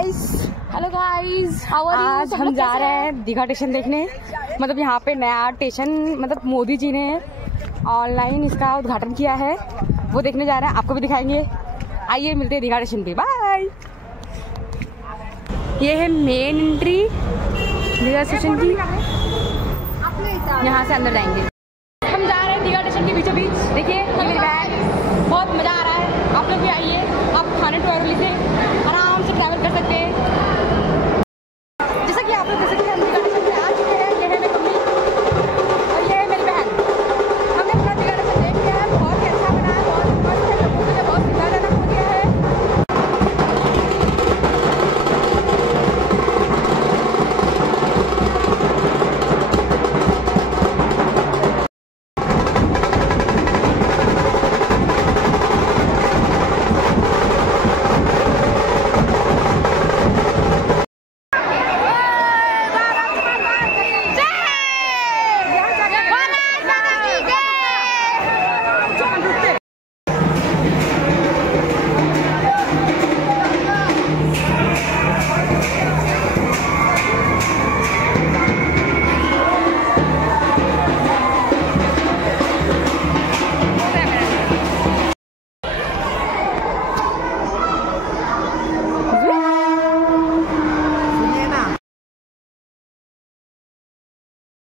Hello guys, आज हम जा रहे हैं दीघा स्टेशन देखने। मतलब यहाँ पे नया स्टेशन मतलब मोदी जी ने ऑनलाइन इसका उद्घाटन किया है, वो देखने जा रहे हैं। आपको भी दिखाएंगे। आइए मिलते हैं दीघा स्टेशन पे। बाय। ये है मेन एंट्री दीघा स्टेशन की, यहाँ से अंदर जाएंगे। हम जा रहे हैं दीघा स्टेशन के बीचों बीच। देखिए